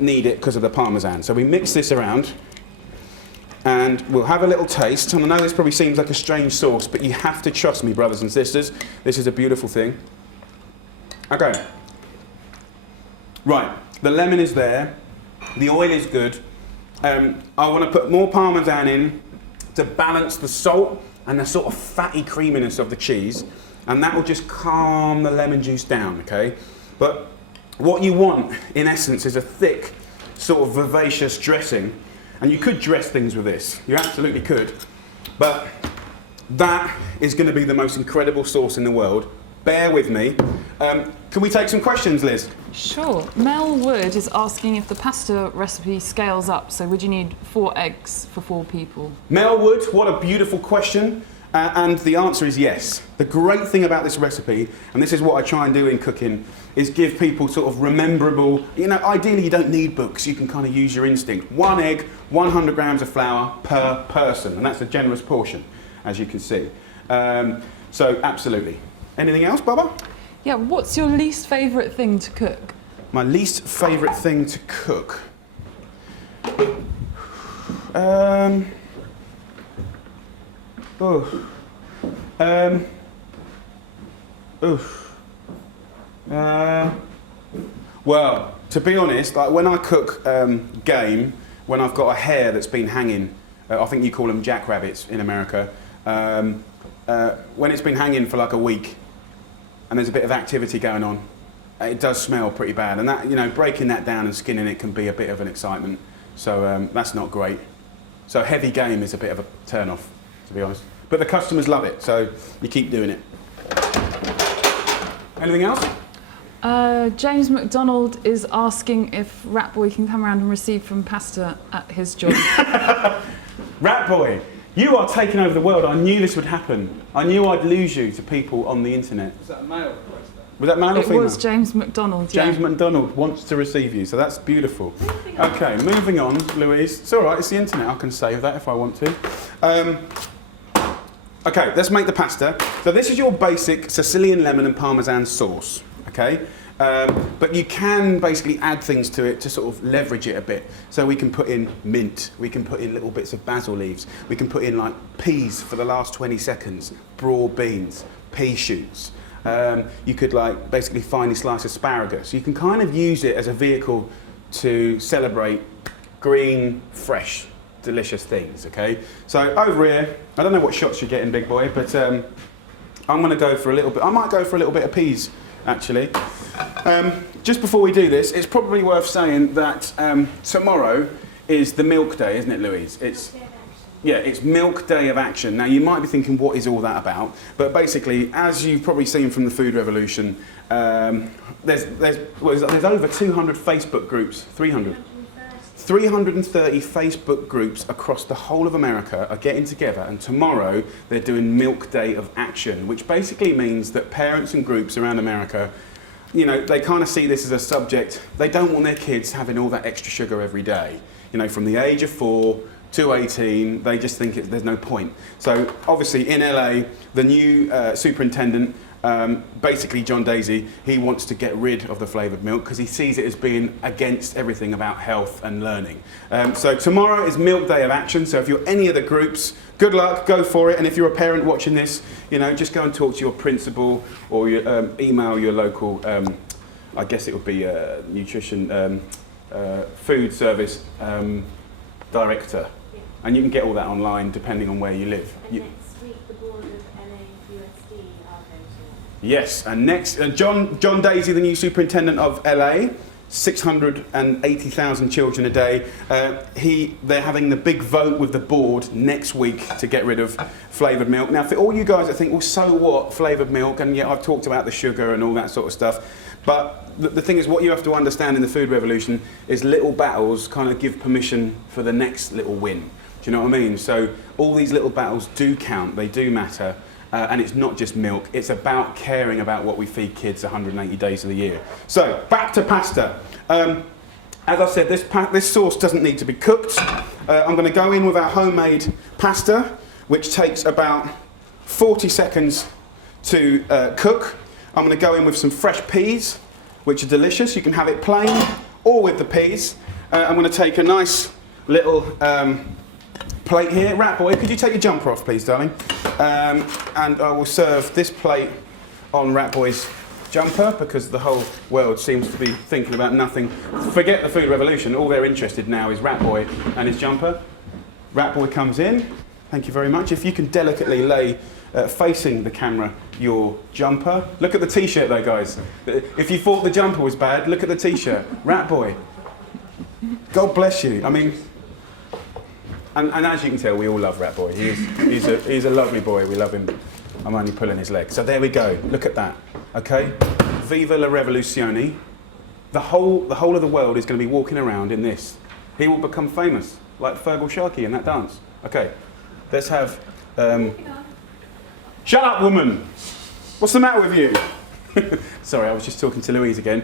need it because of the Parmesan. So we mix this around and we'll have a little taste. And I know this probably seems like a strange sauce, but you have to trust me, brothers and sisters. This is a beautiful thing. Okay. Right, the lemon is there. The oil is good. I want to put more Parmesan in to balance the salt and the sort of fatty creaminess of the cheese. And that will just calm the lemon juice down, okay? But what you want, in essence, is a thick, sort of vivacious dressing. And you could dress things with this. You absolutely could. But that is going to be the most incredible sauce in the world. Bear with me. Can we take some questions, Liz? Sure. Mel Wood is asking if the pasta recipe scales up. So would you need 4 eggs for 4 people? Mel Wood, what a beautiful question. And the answer is yes. The great thing about this recipe, and this is what I try and do in cooking, is give people sort of rememberable, ideally you don't need books, you can kind of use your instinct. 1 egg, 100 grams of flour per person, and that's a generous portion, as you can see. So absolutely. Anything else, Bubba? Yeah, what's your least favourite thing to cook? My least favourite thing to cook? Well, to be honest, like when I cook game, when I've got a hare that's been hanging, I think you call them jackrabbits in America, when it's been hanging for like a week and there's a bit of activity going on, it does smell pretty bad. And that, breaking that down and skinning it can be a bit of an excitement. So that's not great. So heavy game is a bit of a turn off, to be honest. But the customers love it, so you keep doing it. Anything else? James McDonald is asking if Rat Boy can come around and receive from pasta at his job. Rat Boy, you are taking over the world. I knew this would happen. I knew I'd lose you to people on the internet. Was that a male request? Was that male or female? It was James McDonald, James McDonald wants to receive you, so that's beautiful. Okay, moving on, Louise. It's all right, it's the internet. I can save that if I want to. Okay, let's make the pasta. So this is your basic Sicilian lemon and Parmesan sauce, okay? But you can basically add things to it to sort of leverage it a bit. So we can put in mint, we can put in little bits of basil leaves, we can put in like peas for the last 20 seconds, broad beans, pea shoots. You could like basically finely slice asparagus. You can kind of use it as a vehicle to celebrate green, fresh, delicious things, okay? So over here, I don't know what shots you're getting, big boy, but I'm gonna go for a little bit, I might go for a little bit of peas, actually. Just before we do this, it's probably worth saying that tomorrow is the milk day, isn't it, Louise? It's Milk Day of Action. Now you might be thinking, what is all that about? But basically, as you've probably seen from the food revolution, there's over 200 Facebook groups, 330 Facebook groups across the whole of America are getting together, and tomorrow they're doing Milk Day of Action, which basically means that parents and groups around America, they kind of see this as a subject. They don't want their kids having all that extra sugar every day. From the age of 4 to 18, they just think there's no point. So obviously in LA, the new superintendent, basically John Daisy, he wants to get rid of the flavoured milk because he sees it as being against everything about health and learning. So tomorrow is Milk Day of Action, so if you're any of the groups, good luck, go for it. And if you're a parent watching this, just go and talk to your principal or email your local, I guess it would be nutrition, food service director. And you can get all that online depending on where you live. And next week the board of LAUSD are voting. Yes, and next, John Daisy, the new superintendent of LA, 680,000 children a day. They're having the big vote with the board next week to get rid of flavoured milk. Now, for all you guys that think, well, so what, flavoured milk? And yeah, I've talked about the sugar and all that sort of stuff. But the thing is, what you have to understand in the food revolution is little battles kind of give permission for the next little win. Do you know what I mean? So all these little battles do count, they do matter. And it's not just milk, it's about caring about what we feed kids 180 days of the year. So, back to pasta. As I said, this sauce doesn't need to be cooked. I'm going to go in with our homemade pasta, which takes about 40 seconds to cook. I'm going to go in with some fresh peas, which are delicious. You can have it plain or with the peas. I'm going to take a nice little plate here. Rat Boy, could you take your jumper off, please, darling? And I will serve this plate on Rat Boy's jumper because the whole world seems to be thinking about nothing. Forget the food revolution. All they're interested now is Rat Boy and his jumper. Rat Boy comes in. Thank you very much. If you can delicately lay facing the camera your jumper. Look at the t-shirt though, guys. If you thought the jumper was bad, look at the t-shirt. Rat Boy. God bless you. I mean, and as you can tell, we all love Rat Boy. He's a lovely boy. We love him. I'm only pulling his leg. So there we go. Look at that. Okay. Viva la Revoluzione. The whole of the world is going to be walking around in this. He will become famous, like Fergal Sharkey in that dance. Okay. Let's have. Shut up, woman! What's the matter with you? Sorry, I was just talking to Louise again.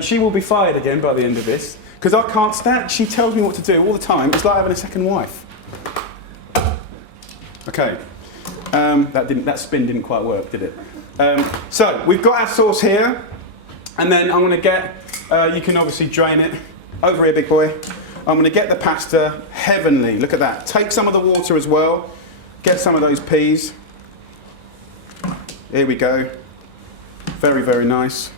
She will be fired again by the end of this because I can't stand. She tells me what to do all the time. It's like having a second wife. Okay. That spin didn't quite work, did it? So we've got our sauce here, and then I'm going to get. You can obviously drain it over here, big boy. I'm going to get the pasta heavenly. Look at that. Take some of the water as well. Get some of those peas. Here we go. Very, very nice.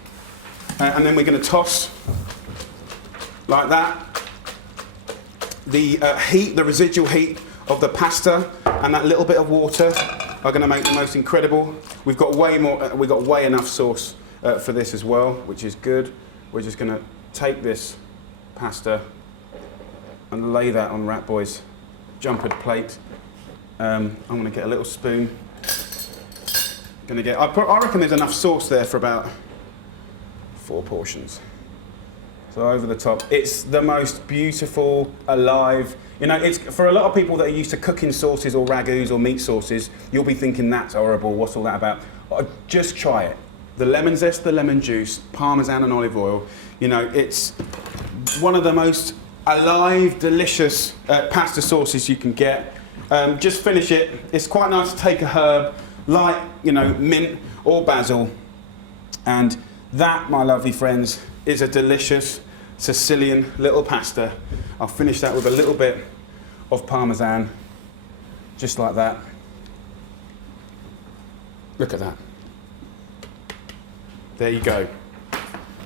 And then we're going to toss like that. The heat, the residual heat of the pasta and that little bit of water are going to make the most incredible. We've got way more. We've got way enough sauce for this as well, which is good. We're just going to take this pasta and lay that on Rat Boy's jumpered plate. I'm going to get a little spoon. I reckon there's enough sauce there for about 4 portions. So over the top, it's the most beautiful, alive. You know, it's for a lot of people that are used to cooking sauces or ragouts or meat sauces. You'll be thinking that's horrible. What's all that about? Just try it. The lemon zest, the lemon juice, parmesan and olive oil. You know, it's one of the most alive, delicious pasta sauces you can get. Just finish it. It's quite nice to take a herb. Like, you know, mint or basil. And that, my lovely friends, is a delicious Sicilian little pasta. I'll finish that with a little bit of parmesan, just like that. Look at that. There you go.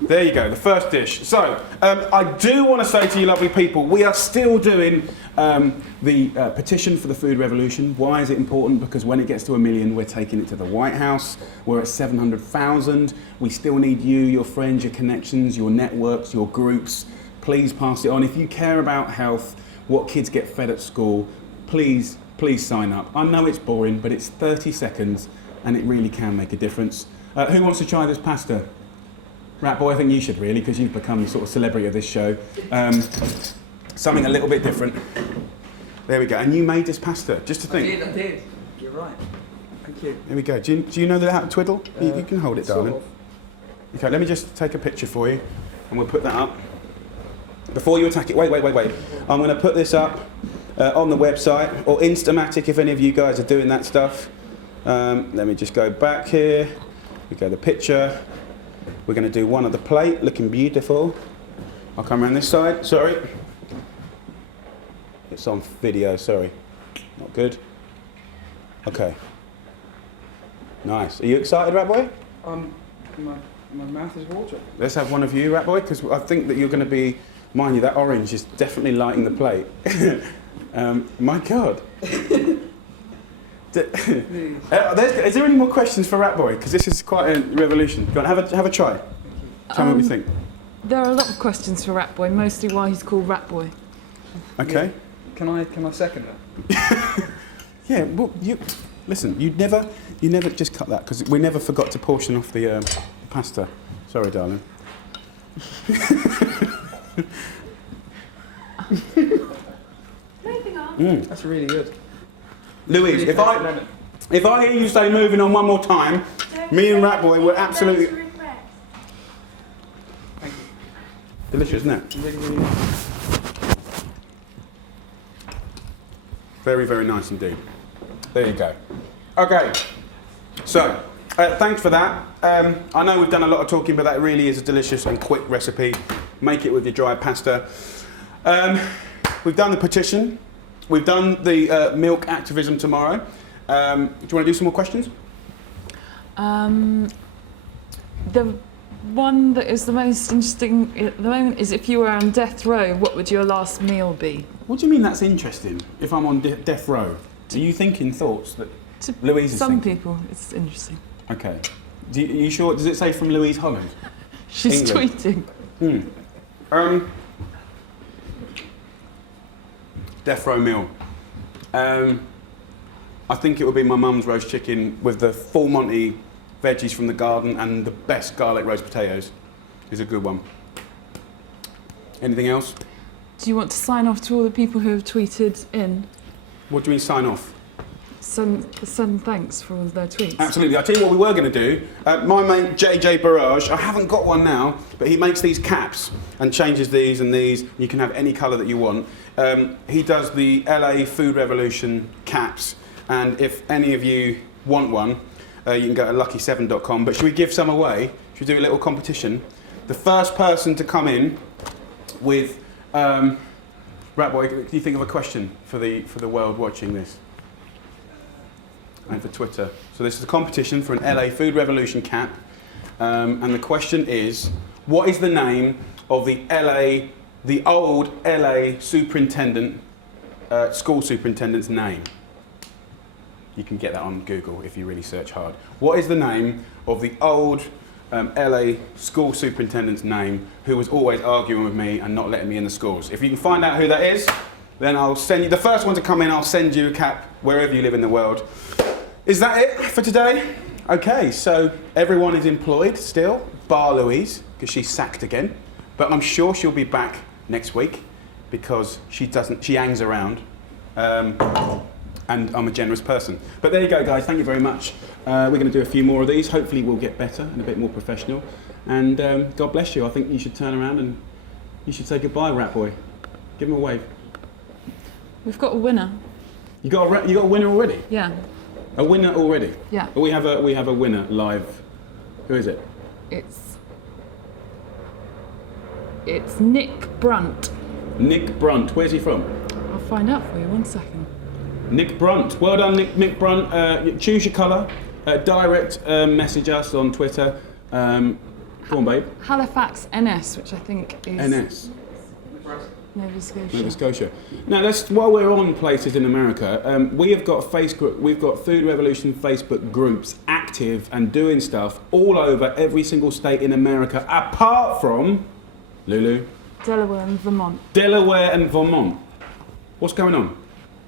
There you go, the first dish. So, I do want to say to you lovely people, we are still doing the petition for the food revolution. Why is it important? Because when it gets to 1 million, we're taking it to the White House. We're at 700,000. We still need you, your friends, your connections, your networks, your groups. Please pass it on. If you care about health, what kids get fed at school, please sign up. I know it's boring, but it's 30 seconds and it really can make a difference. Who wants to try this pasta? Rat Boy, I think you should really, because you've become the sort of celebrity of this show. Something a little bit different. There we go. And you made this pasta, just to think. I did. You're right. Thank you. There we go. Do you know how to twiddle? You can hold it, darling. Sort of. Okay, let me just take a picture for you, and we'll put that up. Before you attack it, wait. I'm going to put this up on the website, or Instamatic if any of you guys are doing that stuff. Let me just go back here. We go to the picture. We're going to do one of the plate, looking beautiful. I'll come around this side, sorry. It's on video, sorry. Not good. Okay. Nice. Are you excited, Rat Boy? My mouth is watering. Let's have one of you, Rat Boy, because I think that you're going to be, mind you, that orange is definitely lighting the plate. My God. Is there any more questions for Rat Boy? Because this is quite a revolution. Go on, have a try. Tell me what you think. There are a lot of questions for Rat Boy, mostly why he's called Rat Boy. Okay. Can I second that? Yeah. Well, listen. You never just cut that because we never forgot to portion off the pasta. Sorry, darling. Moving on. That's really good. Louise, if I hear you say moving on one more time, me and Rat Boy were absolutely delicious, isn't it? Really, really nice. Very, very nice indeed. There you go. Okay, so thanks for that. I know we've done a lot of talking, but that really is a delicious and quick recipe. Make it with your dry pasta. We've done the petition. We've done the milk activism tomorrow. Do you want to do some more questions? The one that is the most interesting at the moment is if you were on death row, what would your last meal be? What do you mean that's interesting? If I'm on death row, are you thinking thoughts that To Louise is some thinking? people, it's interesting. Okay. Are you sure? Does it say from Louise Holland? She's England. tweeting. Death row meal. I think it would be my mum's roast chicken with the full Monty veggies from the garden and the best garlic roast potatoes. Is a good one. Anything else? Do you want to sign off to all the people who have tweeted in? What do you mean sign off? Send thanks for all their tweets. Absolutely. I'll tell you what we were going to do. My mate JJ Barrage, I haven't got one now, but he makes these caps and changes these and these. You can have any colour that you want. He does the LA Food Revolution caps, and if any of you want one, you can go to lucky7.com. But should we give some away? Should we do a little competition? The first person to come in with... Ratboy, do you think of a question for the world watching this? And for Twitter. So this is a competition for an LA Food Revolution cap. And the question is, what is the name of the old LA superintendent, school superintendent's name? You can get that on Google if you really search hard. What is the name of the old LA school superintendent's name who was always arguing with me and not letting me in the schools? If you can find out who that is, then I'll send you, the first one to come in, I'll send you a cap wherever you live in the world. Is that it for today? Okay, so everyone is employed still, bar Louise, because she's sacked again. But I'm sure she'll be back next week because she hangs around. And I'm a generous person. But there you go, guys. Thank you very much. We're going to do a few more of these. Hopefully we'll get better and a bit more professional. And God bless you. I think you should turn around and you should say goodbye, Ratboy. Give him a wave. We've got a winner. You got a winner already? Yeah. A winner already? Yeah. We have a winner live. Who is it? It's Nick Brunt. Nick Brunt. Where's he from? I'll find out for you. 1 second. Nick Brunt. Well done, Nick Brunt. Choose your colour. Direct message us on Twitter. Go on, babe. Halifax NS, which I think is NS. Nova Scotia. Nova Scotia. Now, that's while we're on places in America. We have got we've got Food Revolution Facebook groups active and doing stuff all over every single state in America, apart from Lulu, Delaware and Vermont. Delaware and Vermont. What's going on?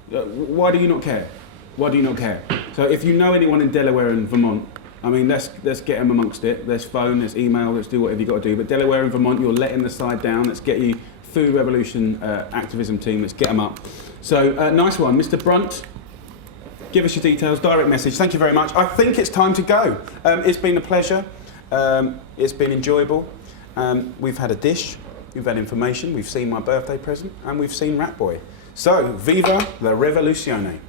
Why do you not care? Why do you not care? So, if you know anyone in Delaware and Vermont, I mean, let's get them amongst it. There's phone, there's email, let's do whatever you got to do. But Delaware and Vermont, you're letting the side down. Let's get you. Food Revolution activism team, let's get them up. So, nice one. Mr. Brunt, give us your details, direct message. Thank you very much. I think it's time to go. It's been a pleasure. It's been enjoyable. We've had a dish, we've had information, we've seen my birthday present, and we've seen Ratboy. So, viva la revoluzione.